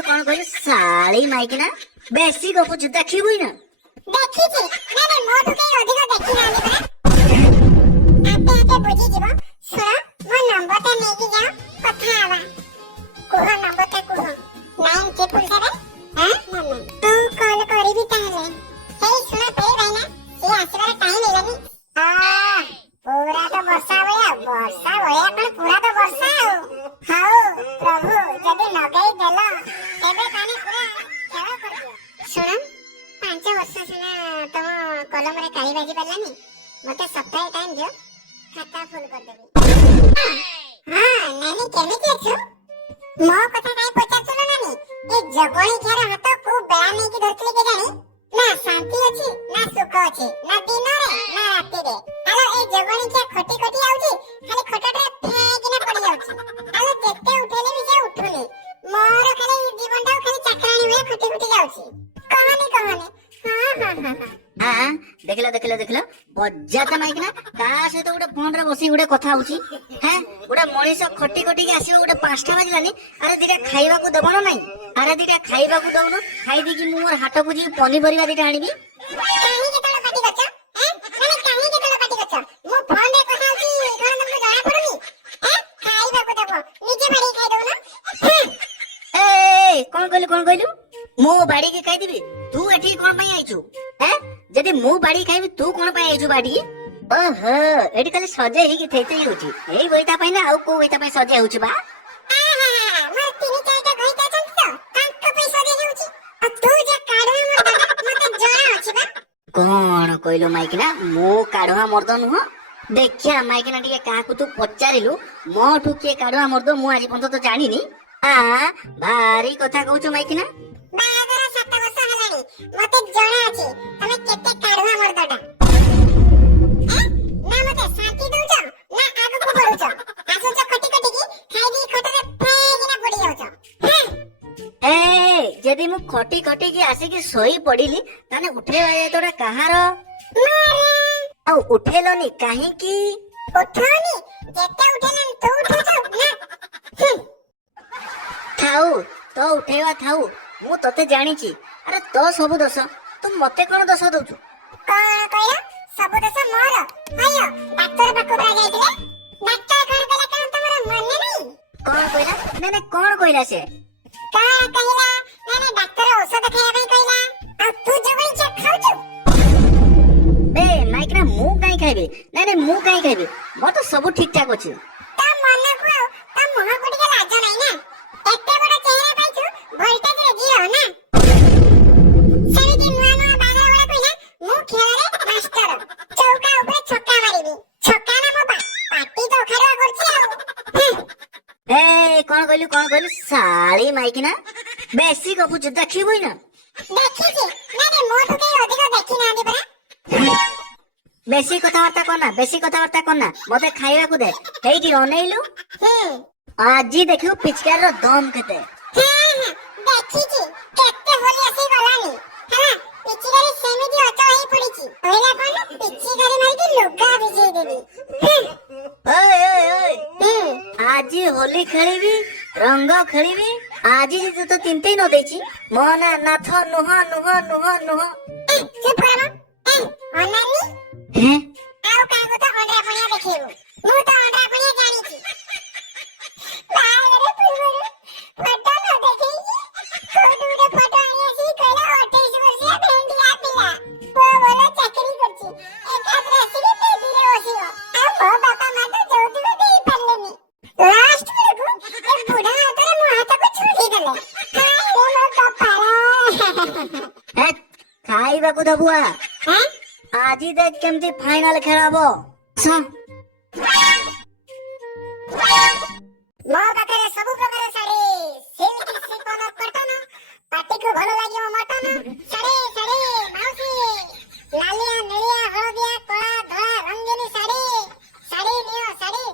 କହିଲୁ ଶାଳି ମାଇକିନା ବେଶୀ ଗପୁଛୁ ଦେଖିବୁ ନା ଦେଖିଛି ମାନେ ମୋଠୁ କେହି ଅଧିକ ଦେଖି ନାହାନ୍ତି ପରା ଆପେ ଆପେ ବୁଝିଯିବ ଶୁଣ ମୋ ନମ୍ବରଟା ନେଇକି ଯାଅ କଥା ହବା କୁହ ନମ୍ବରଟା କୁହ 9777 ହଁ ମାମା ତୁ କଲ୍ କରିବି ତାହେଲେ ହେଇ ଶୁଣ ପେଇ ଭାଇନା ସିଏ ଆସିବାର ଟାଇମ୍ ହେଇଗଲାନି ପୁରା ତ ବର୍ଷା ଭଳିଆ କଣ ପୁରା ତ ବର୍ଷା ହଉ ପ୍ରଭୁ ଯଦି ନଗାଇ ଦେଲ ତେବେ ତାନେ ପୁରା ଖେଳ କରିଦିଅ ଶୁଣ 5 ବର୍ଷ ସିନା ତମ କଲମରେ କାଳି ବାଜି ପାରିଲାନି ମତେ ସପ୍ତାହେ ଟାଇମ୍ ଦିଅ ଖାତା ଫୁଲ କରିଦେବି ହଁ ନାନୀ କେମିତି ଅଛୁ ମୋ କଥା କାଇଁ ପଚାରୁଥିଲ ନାନୀ ଏ ଜଗଣୀ କ୍ଷାର ହାତ କୋଉ ବେଳା ନେଇକି ଧରିଥିଲି କେଜାଣି ନା ଶାନ୍ତି ଅଛି ନା ସୁଖ ଅଛି ନା ଦିନରେ ନା ରାତିରେ ଆଲୋ ଏ ଜଗଣୀ କ୍ଷାର ଖଟି ଖଟି ଆଉଛି ଖାଲି ଖଟରେ ଫେକିନା ପଡି ଯାଉଛି ଆଲୋ ଯେତେ ଉଠେଇଲେ ବି ସେ ଉଠୁନି ମୋର ଖାଲି ଜୀବନଟାକୁ ଖାଲି ଚାକରାଣୀ ଭଳିଆ ଖଟି ଖଟି ଯାଉଛି କହନି ହଁ ଦେଖିଲ ବଜାତା ମାଇକିନା ତା ସହିତ ଗୋଟେ ଫୋନ ରେ ବସି ଗୋଟେ କଥା ହଉଛି ହେଁ ଗୋଟେ ମଣିଷ ଖଟି ଖଟିକି ଆସିବ ଗୋଟେ 5ଟା ବାଜିଲାନି ଆରେ ଦିଟା ଖାଇବାକୁ ଦବ ନା ନାଇଁ ଆରେ ଦିଟା ଖାଇବାକୁ ଦଉନ ଖାଇ ଦେଇକି ମୁଁ ମୋର ହାଟକୁ ଯିବି ପନିପରିବା ଦିଟା ଆଣିବି କାହିଁ କେତେବେଳେ ପାଟି କରୁଛ ମାନେ କାହିଁ କେତେବେଳେ ପାଟି କରୁଛ ମୁଁ ଫୋନ ରେ କଥା ହଉଛି କଣ ତମକୁ ଜଣା ପଡୁନି ଖାଇବାକୁ ଦବ ନିଜେ ବାଢିକି ଖାଇ ଦଉନ ଏ କଣ କହିଲୁ ମୁଁ ବାଡିକି ଖାଇଦେବି ତୁ ଏଠିକି କଣ ପାଇଁ ଆଇଛୁ ହେଁ ଯଦି ମୁଁ ବାଡିକି ଖାଇବି ତୁ କଣ ପାଇଁ ଆଇଛୁ ବାଡିକି ଓହୋ ଏଠି ଖାଲି ସଜେଇ ହେଇକି ଥେଇ ହଉଛି ଏଇ ବଇତା ପାଇଁ ନା ଆଉ କୋଉ ବଇତା ପାଇଁ ସଜେଇ ହଉଛି ବା ମୋର 3-4ଟା ଘଇତା ଅଛନ୍ତି ତ ତାଙ୍କ ପାଇଁ ସଜେଇ ହେଉଛି ଆଉ ତୁ ଯେ କାଢୁଆ ମର୍ଦଟା ମତେ ଜଣା ଅଛି ବା କଣ କହିଲୁ ମାଇକିନା ମୁଁ କାଢୁଆ ମର୍ଦ ନୁହଁ ଦେଖିଆ ମାଇକିନା ଟିକେ କାହାକୁ ତୁ ପଚାରିଲୁ ମୋଠୁ କିଏ କାଢୁଆ ମର୍ଦ ମୁଁ ଆଜି ପର୍ଯ୍ୟନ୍ତ ତ ଜାଣିନି ଭାରି କଥା କହୁଛୁ ମାଇକିନା ବାହାଘର 7 ବର୍ଷ ହେଲାଣି ମତେ ଜଣା ଅଛି ତମେ କେତେ କାଢୁଆ ମର୍ଦଟା ନା ମତେ ଶାନ୍ତି ଦଉଛ ନା ଆଗକୁ ବଢୁଛ ଆସୁଛ ଖଟି ଖଟିକି ଖାଇବି ଖଟରେ ଫେକିନା ପଡି ଯାଉଛ ଯଦି ମୁଁ ଖଟି ଖଟିକି ଆସିକି ଶୋଇ ପଡିଲି ତାହେଲେ ଉଠେଇବା ଦାୟିତ୍ୱଟା କାହାର ଆଉ ଉଠେଇଲନି କାହିଁକି ଉଠଉନି ଯେତେ ଉଠେଇଲେନି ତୁ ଉଠଉଛ ନା ଥାଉ ତୋ ଉଠେଇବା ଥାଉ ମୁଁ ତତେ ଜାଣିଛି ଆରେ ତୋ ସବୁ ଦୋଷ ତୁ ମତେ କଣ ଦୋଷ ଦଉଛୁ କଣ କହିଲ ସବୁ ଦୋଷ ମୋର ଆಯ್യോ ଡାକ୍ତର ପାଖକୁ ପରା ଯାଇଥିଲେ ଡାକ୍ତର କଣ କହିଲା କଣ ତମର ମନେ ନାହିଁ କଣ କହିଲା ନା କଣ କହିଲା ସେ କଣ କହିଲା ନା ଡାକ୍ତର ଔଷଧ ଖାଇବା ପାଇଁ କହିଲା ଆଉ ତୁ ଜଗଣି ଚା ଖାଉଛୁ ମାଇକିନା ମୁଁ କାଇଁ ଖାଇବି ମୁଁ କାଇଁ ଖାଇବି ମୋର ତ ସବୁ ଠିକ ଠାକ ଅଛି ତା ମନକୁ ଆଉ ତା ମୁହଁକୁ ଟିକେ ଲାଜ ନାହିଁ ନା ଏତେ ବଡ ଚେହେରା ପାଇଛୁ ଭୋଲ୍ଟେଜରେ ଜିରୋ ନା ସେମିତି ନୂଆ ବାହାଘର ବେଳେ କହିଲା ମୁଁ ଖେଳରେ ମାଷ୍ଟର ଚୌକା ଉପରେ ଛକା ମାରିବି ଛକା ନା ମୋ ପାଟି ତ ଖାରୁଆ କରୁଛି ଆଉ କଣ କହିଲୁ ଶାଳି ମାଇକିନା ବେଶୀ ଗପୁଛୁ ଦେଖିବୁ ନା ଦେଖିଛି ନା ମୋଠୁ କେହି ଅଧିକ ଦେଖି ନାହାନ୍ତି ପରା ବେଶୀ କଥାବାର୍ତ୍ତା କରନା ମତେ ଖାଇବାକୁ ଦେ ହେଇଟି ଅନେଇଲୁ ଆଜି ଦେଖିବୁ ପିଚକାରୀର ଦମ କେତେ ଦେଖିଛି କେତେ ହୋଲି ଆସି ଗଲାନି ହେଲା ପିଚିକାରୀ ସେମିତି ଅଚଳ ହେଇ ପଡିଛି କହିଲା କଣ ପିଚିକାରୀ ମାରିକି ଲୁଗା ଭିଜେଇ ଦେବି ଆଜି ହୋଲି ଖେଳିବି ରଙ୍ଗ ଖେଳିବି ଆଜି ଯଦି ତ ତିନ୍ତେଇ ନ ଦେଇଛି ମୋ ନା ନାଥ ନୁହଁ ଚୁପ କର ଅନାନି ଆଉ କାହାକୁ ତ ଅଣ୍ଡା ପଣିଆ ଦେଖେଇବୁ ମୁଁ ତ ଅଣ୍ଡା ପଣିଆ ଜାଣିଛି ବାହାଘର ପୂର୍ବରୁ ଫଟୋ ନ ଦେଖେଇକି କୋଉଠୁ ଗୋଟେ ଫଟୋ ଆଣି ଆସିକି କହିଲା 28 ବର୍ଷିଆ ଭେଣ୍ଡିଆ ପିଲା ପୁଅ ଭଲ ଚାକିରି କରୁଛି ଏକାଥରେ ଆସିକି ବେବିରେ ବସିବ ଆଉ ମୋ ବାପା ମା ତ ଯୌତୁକ ଦେଇ ପାରିଲେନି ଲାଷ୍ଟ ବେଳକୁ ଏ ବୁଢା ହାତରେ ମୋ ହାତକୁ ଛୁରୀ ଦେଲେ ହାୟ ମୋ କପାଳ ଖାଇବାକୁ ଦବୁ ଆଜି ଦେখ କେମିତି ଫାଇନାଲ ଖେଳ ହବ ମୋ ପାଖରେ ସବୁ ପ୍ରକାର ଶାଢୀ ସିଲ୍କ ସିଫନ କଟନ ପାଟିକୁ ଭଲ ଲାଗିବ ମଟନ ଶାଢୀ ମାଉସୀ ଲାଲିଆ ନେଳିଆ ହଳଦିଆ କଳା ଧଳା ରଙ୍ଗିନୀ ଶାଢୀ ନିଅ ଶାଢୀ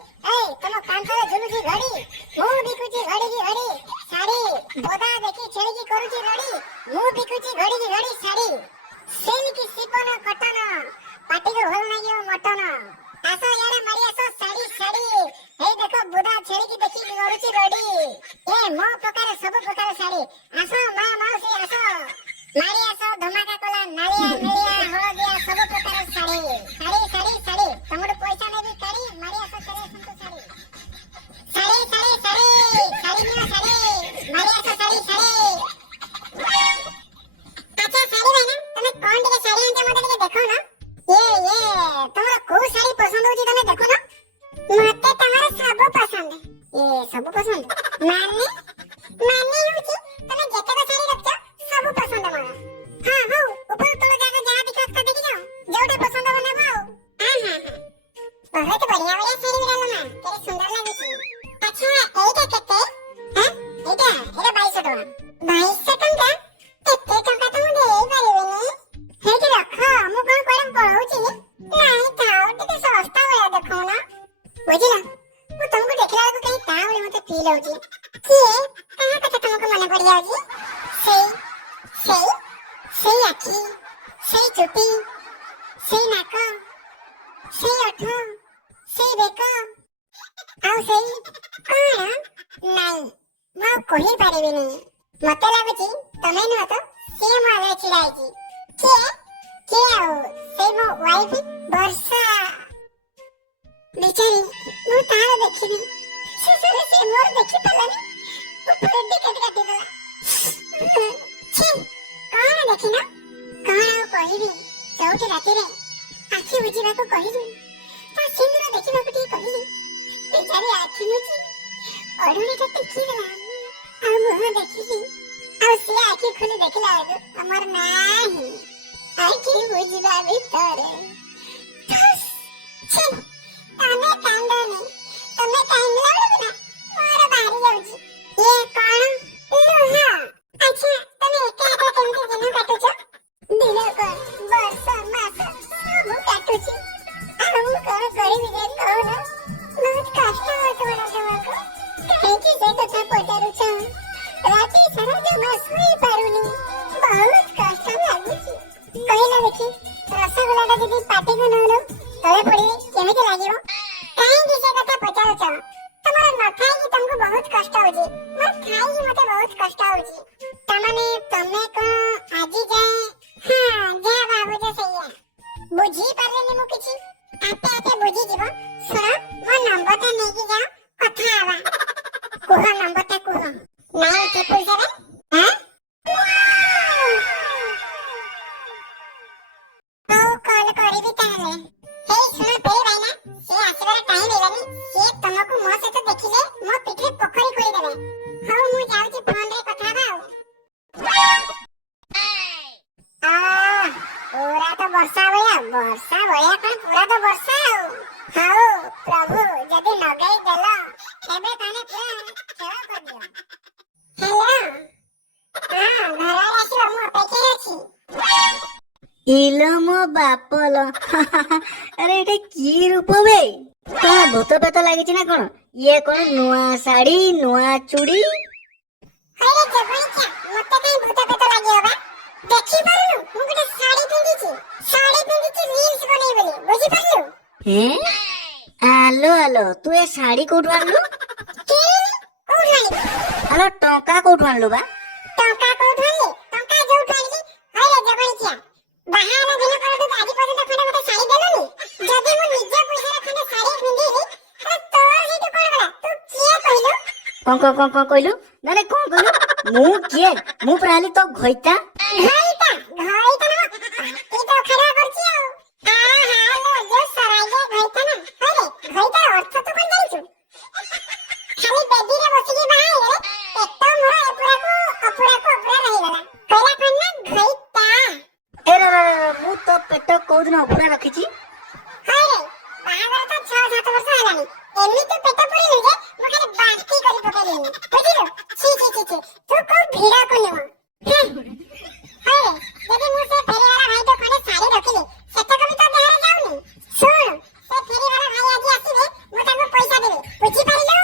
ତମ କାନ୍ଥରେ ଝୁଲୁଛି ଘଡି ମୁଁ ବିକୁଛି ଘଡିକି ଘଡି ଶାଢୀ ବୋଦା ଦେଖି ଛେଳିକି କରୁଛି ରଡି ମୁଁ ବିକୁଛି ଘଡିକି ଘଡି ଶାଢୀ ସିଲ୍କ ସିଫନ କଟନ ପାଟିକୁ ଭଲ ଲାଗିବ ମଟନ ଆସ ଇଆଡେ ମାରି ଆସ ଶାଢୀ ହେଇ ଦେଖ ବୁଢା ଛେଳିକି ଦେଖିକି କରୁଛି ରଡି ମୋ ପ୍ରକାର ସବୁ ପ୍ରକାର ଶାଢୀ बहुत बढ़िया बढ़िया साड़ी मिला मां तेरे सुंदर लागी अच्छा एटा केते हां एटा 2200 टका 2200 टका एते टका तो मु देई परिबेनी हेटी रख मु कोन करम पळौची नहीं थाओ टिके सस्ता होया देखौ ना बुझिला मु तुमको देखला को कहीं ता बोले मते फील होची किए कहा कथा तुमको मन पड़ जाउची सेई आखी सेई चुटी सेई नाक सेई ओठ सेई बेक आउ सेई कौन नहीं मु कहि परिबिनी मते लागुची तमे न तो से मो आगे छिड़ाईची के आउ सेई मो वाइफ वर्षा बेचारी मु तार देखिनी से मोर देखि पलानी ऊपर टिकट काटी देला छी कौन देखिना कौन आउ कहिबी चौथी राती रे आखि बुझिबा को कहिबी ता सिंदूर देखिबा को टी कहिबी बेचारी आखि मुची अडुनी तो देखि देला आ मुह देखिली आ से आखि खुली देखला हमर नाही आखि बुझिबा भीतर छी तमे कांदनी तमे कांदला ना मोर बारी जाउची ये कौन लुहा अच्छा तमे एका एका केमते दिन काटुछ दिन को वर्ष मास सब काटुछी आ मु कोन करिबी जे कहू ना बहुत कष्ट होत बना जमाको कहीं से कथा पचारुछ राती सारा जमा सोई पारुनी बहुत कष्ट लागुची कहिला देखि रसगोलाटा जदी पाटी को नलो तळे पड़ी केमिति लागियो कहीं से कथा पचारुछ तमरा न खाई कि तुमको बहुत कष्ट होजी मत खाई कि मते बहुत कष्ट होजी तमने तमे को आजी जाए हां जा बाबू जे सैया बुझी पारेनी मु किछि आपे आपे बुझी जीवो सुनो मो नंबर ता नेकी जा कथा आवा कुह नंबर ता कुह नाउ के पैसा रे हां तो कॉल करिबी ताले हे सुनो पे भाईना से आसबार टाइम हेलानी से तुमको मो से तो देखिले मो पिठे पोखरी खोई देबे हाउ मु जाउची फोन रे कथा बाऊ पूरा तो वर्षा भया कौन पूरा तो वर्षा हाउ प्रभु जदी नगई देला एबे ताने पूरा सेवा कर दियो हेलो हां घर आसी मु अपेक्षा अछि इलमो बापलो अरे एटे की रूप बे कौन भूत पेत लागिछि ना कोन ये कोन नुआ साड़ी नुआ चूड़ी अरे जबई क्या मते कहीं भूत पेत लागि होबा देखि पारुनु मु गोटे साड़ी पिंदिछि रील्स बनै बोली बुझि पारलु हैं आलो तू ए साड़ी कोठु आनलु के कोठु आनी आलो टंका कोठु आनलु बा टंका कोठु आनी टंका जो उठानी अरे जबई क्या बाहाना दिन पर तो आजी पर्यंत खंडे मते साड़ी देलुनी जदी मु निज पैसा रे खंडे साड़ी पिंदिली तो हे तो कोन बला तू किए कहलु कौन कहलु नारे कौन कहलु मु किए मु प्राली तो घइता घइता ना ई तो खरा करछि आ लो जो सराइले घइता ना अरे घइता अर्थ तो कोन जानिछु खाली बेदी रे बसिकी बाहाई रे एतो मोर अपुरा को रही गला कहला कोन ना घइता एरे मु तो पेट को दिन अपुरा रखिछि अरे बाहागर तो 6-7 वर्ष हेलानी एमी तो पेट पुरी न जे मु खाली बास्ती करी पकेलिनी बुझिलो छी तू को भीड़ा को नेवा अरे यदि मु से फेरी वाला भाई तो खने साड़ी रखिले सेटा कभी तो देहरे जाउनी सुन से फेरी वाला भाई आज आसीबे मु ताको पैसा देबे बुझी पारिलो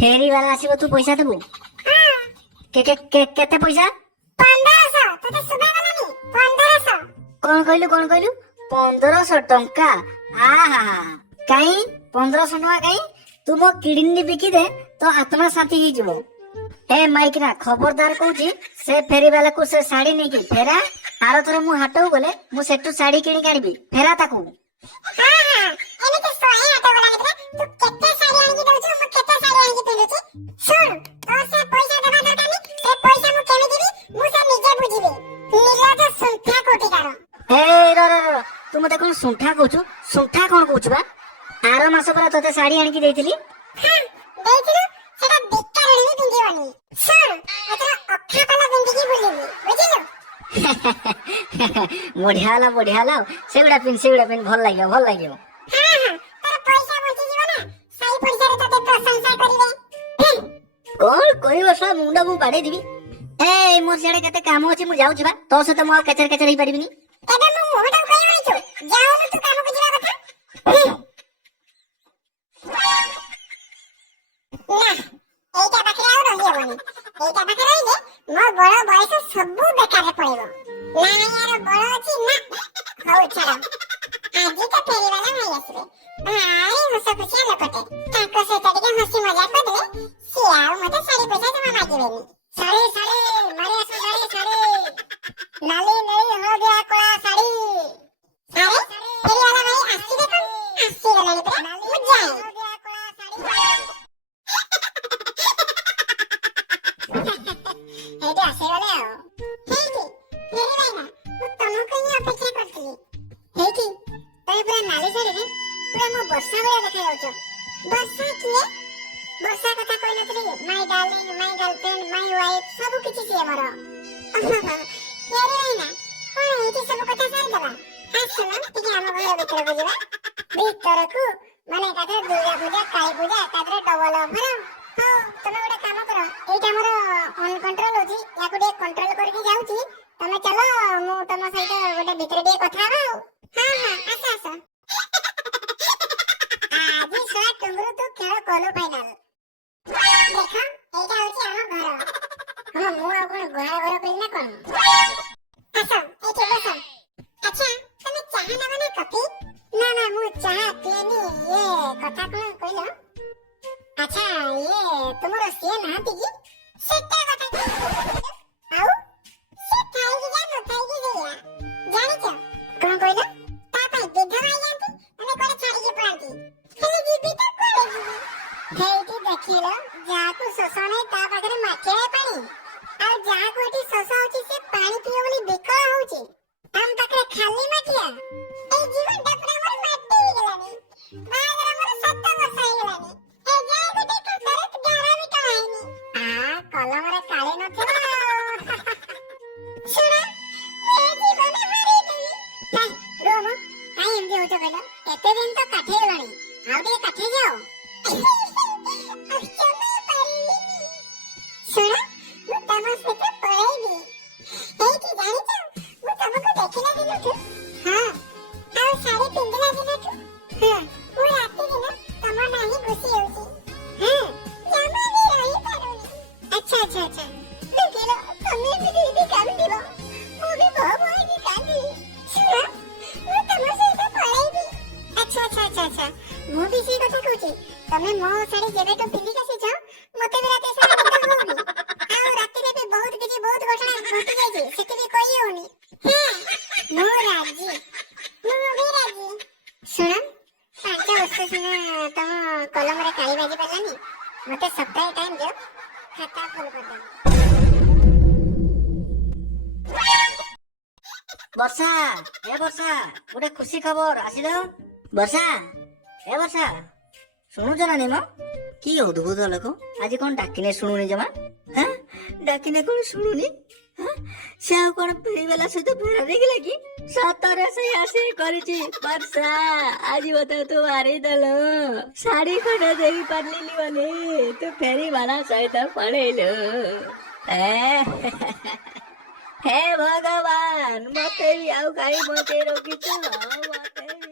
फेरी वाला आसीबो तू पैसा देबू हां केते पैसा 1500 तते सुबा गलानी 1500 कौन कहलु 1500 टंका आहा काई 1500 टंका काई तू मो किडनी बिकी दे तो आत्मा शांति ही जीवो ए माइकरा खबरदार कहूची से फेरी वाला को से साड़ी नहीं की फेरा आरो थरे मु हाटो गले मु सेटू साड़ी किनी कानिबी फेरा ताकू हां एने तो 100 हाटो गला निकले तू केते साड़ी आनी दउछु मु केते साड़ी आनी पिंदुची सुन तो से पैसा देबा दरकार नी से पैसा मु केमे देबी मु से निजे बुझिबे नीला तो सुंठा कोटी कारो ए रो तू मते कोन सुंठा कहूछु सुंठा कोन कहूछु बा आरो मास पर तते साड़ी आनी की देइथिली हां देइथिलु सेटा बेकार नी पिंदिवानी सुन एतरा अखा पाला पिंदी की बुलिबी बुझिलो बढ़िया ला सेगुड़ा पिन भल लागियो हां तर पैसा କହିବ ଶଳା ମୁଣ୍ଡ ମୁଁ ବାଡେଇ ଦେବି। ମୋର ସିଆଡେ କେତେ କାମ ଅଛି, ମୁଁ ଯାଉଛି ବା। ତୋ ସହିତ ମୁଁ ଆଉ କେଚର କେଚର ହେଇପାରିବିନି। ଏବେ ମୁଁ ମୁହଁଟାକୁ କହି ରହିଛୁ ଯାଉନୁ ତୁ କାମକୁ ଯିବା କଥା। ନା ଏଇଟା ପାଖରେ ଆଉ ରହିହବନି। ଏଇଟା ପାଖରେ ରହିଲେ ମୋ ବଳ ବୟସ ସବୁ ବେକାରରେ ପଳେଇବ। ନା ୟାର ବଳ ଅଛି ନା। ହଉ ଛାଡ, ଆଜି ତ ଫେରିବାଲା ଭାଇ ଆସିବେ। ଭାରି ହସ ଖୁସିଆ ଲୋକଟେ। ତାଙ୍କ ସହିତ ଟିକେ ହସି ମଜା କରିଦେଲେ ସିଏ ଆଉ ମତେ ଶାଢୀ ପଇସା ଜମା ମାଗିବେନି। ଶାଢୀ ଶାଢୀ ମାରି ଆସ, ଶାଢୀ ଶାଢୀ ନାଲି ନେଳି ହଳଦିଆ କଳା ଶାଢୀ। ଆରେ ଫେରିବାଲା ଭାଇ ଆସିବେ କଣ? ଆସିଗଲେଣି ପରା। ମୁଁ ଯାଏ। ଏଇଠି ଆସିଗଲେ ଆଉ। ହେଇଟି ଫେରି ଭାଇନା, ମୁଁ ତମକୁ ହିଁ ଅପେକ୍ଷା କରିଥିଲି। ହେଇଟି ତମେ ପୁରା ନାଲି ଶାଢୀରେ ପୁରା ମୋ ବର୍ଷା ଭଳିଆ ଦେଖାଯାଉଛ। ବର୍ଷା କିଏ? ବର୍ଷା କଥା କହିନଥିଲି? ମାଇ ଡାର୍ଲିଂ, ମାଇ ଗାର୍ଲଫ୍ରେଣ୍ଡ, ମାଇ ୱାଇଫ ସବୁ କିଛି ସିଏ ମୋର। ଫେରି ଭାଇନା କଣ ଏଇଠି ସବୁ କଥା ସାରିଦବା? ଆସୁନ ଟିକେ ଆମ ଘର ଭିତରକୁ ଯିବା। ଭିତରକୁ ମାନେ ଏକାଥରେ ଦୁର୍ଗା ପୂଜା, କାଳୀ ପୂଜା ଏକାଥରେ ଡବଲ ଅଫର। ହଉ ତମେ ଗୋଟେ କାମ କର, ଏଇଟା ଆମର ଅନ କଣ୍ଟ୍ରୋଲ ଅଛି, ୟାକୁ ଟିକେ କଣ୍ଟ୍ରୋଲ କରିକି ଯାଉଛି। ତମେ ଚାଲ, ମୁଁ ତମ ସହିତ ଗୋଟେ ଭିତରେ ଟିକେ କଥା ହବା ଆଉ। ହଁ ହଁ ଆସ ଆସ। ଆଜି ଶଳା ଟୁଙ୍ଗୁରୁ ତୁ ଖେଳ କଲୁ ଫାଇନାଲ। ଦେଖ ଏଇଟା ହଉଛି ଆମ ଘର। ହଁ ମୁଁ ଆଉ କଣ ଗୁହାଳ ଘର କଲି ନା କଣ? ଆସ ଏଇଠି ବସ। ଆଚ୍ଛା ତମେ ଚାହା ନେବ ନା କଫି? ନା ନା ମୁଁ ଚାହା ପିଏନି। ଇଏ କଥା କଣ କହିଲ? ଆଚ୍ଛା ଇଏ ତୁମର ସିଏ ନାହାନ୍ତି କି? ସେଟା କଥା ଆଉ ସେ ଥାଇକି ଯା ନଥାଇକି ସେଇଆ। ଜାଣିଛ କଣ କହିଲ? ତା ପାଇଁ ବିଧବା ହେଇଯାଆନ୍ତି, ମାନେ କୁଆଡେ ଛାଡିକି ପଳାନ୍ତି। ହେଲେ ଯିବି ତ କୁଆଡେ ଯିବି? ହେଇଠି ଦେଖିଲ, ଯାହାକୁ ଶୋଷ ନାହିଁ ତା ପାଖରେ ମାଠିଆଏ ପାଣି। ଆଉ ଯାହାକୁ ଏଠି ଶୋଷ ହଉଛି ସେ ପାଣି ପିଇବ ବୋଲି ବିକଳ ହଉଛି। ଆମ ପାଖରେ ଖାଲି ମାଠିଆ। ଏଇ ଜୀବନଟା ପୁରା ମୋର ମାଟି ହେଇଗଲାଣି। ବାହାଘର ମୋର 7 ବର୍ଷ ହେଇଗଲାଣି। ଏ ଯାଏ ଗୋଟେ ଟଙ୍କାରେ ଗାର ବି ଟଣାଇନି। କଲମରେ କାଳି ନଥିବ। ଶୁଣ ଏ ଜୀବନ ହାରିଦେବି। ରୁହ ମ, କାଇଁ ଏମିତି ହଉଛ କହିଲ? ଏତେ ଦିନ ତ କାଠେଇ ଗଲାଣି, ଆଉ ଟିକେ କାଠେଇ ଯାଅ। ଆଉ ଜମା ପାରିବିନି। ଶୁଣ ମୁଁ ତମ ସହିତ ପଳେଇବି। ହେଇଠି ଜାଣିଛ ମୁଁ ତମକୁ ଦେଖିଲା ଦିନଠୁ, ହଁ ଆଉ ଶାଢୀ ପିନ୍ଧିଲା ଦିନଠୁ, ହଁ ମୁଁ ରାତି ଦିନ ତମ ନାଁ ହିଁ ଘୋଷି ହେଉଛି। ହଁ ଜମା ବି ରହିପାରୁନି। ଆଚ୍ଛା ଆଚ୍ଛା ଆଚ୍ଛା ଦେଖିଲ, ତମେ ଏମିତି ଯଦି କାନ୍ଦିବ ମୁଁ ବି ଭଅ ଭଅ ହେଇକି କାନ୍ଦିବି। ଶୁଣ ମୁଁ ତମ ସହିତ ପଳେଇବି। ଆଚ୍ଛା ଆଚ୍ଛା ଆଚ୍ଛା ଆଚ୍ଛା ମୁଁ ବି ସେଇ କଥା କହୁଛି। ତମେ ମୋ ଶାଢୀ ଯେବେଠୁ ପିନ୍ଧିକି ଆସିଛ ମତେ ବି ରାତି ସାରା ନିଦ ହଉନି। ଆଉ ରାତିରେ ବି ବହୁତ କିଛି ବହୁତ ଘଟଣା ଘଟି ଯାଇଛି, ସେଠି ବି କହି ହଉନି। ହଁ ମୁଁ ରାଜି, ମୁଁ ବି ରାଜି। ଶୁଣ 5 ବର୍ଷ ସିନା ତମ କଲମରେ କାଳି ବାଜି ପାରିଲାନି, ମତେ ସପ୍ତାହେ ଟାଇମ ଦିଅ, ଖାତା ଫୁଲ କରିଦେବି। ବର୍ଷା, ଏ ବର୍ଷା, ଗୋଟେ ଖୁସି ଖବର ଆସିଲ। ବର୍ଷା, ଏ ବର୍ଷା, ଶୁଣୁଛ ନା ମ? କି ଅଦ୍ଭୁତ ଲୋକ, ଆଜି କଣ ଡାକିନେ ଶୁଣୁନି ଜମା। ହଁ ଡାକିନେ କଣ ଶୁଣୁନି? ସେ ଆଉ କଣ ପିଳିବାଲା ସହିତ ଫେରା ଦେଇଗଲା କି? ସତରେ ସେଇଆ ସେ କରିଛି। ବର୍ଷା ଆଜି ମତେ ତୁ ମାରିଦେଲୁ। ଶାଢୀ ଖଣ୍ଡେ ଦେଇ ପାରିଲିନି ବୋଲି ତୁ ଫେରିବାଲା ସହିତ ପଳେଇଲୁ। ହେ ଭଗବାନ, ମତେ ବି ଆଉ କାହିଁ ବଞ୍ଚେଇ ରଖିଛ, ମତେ ବି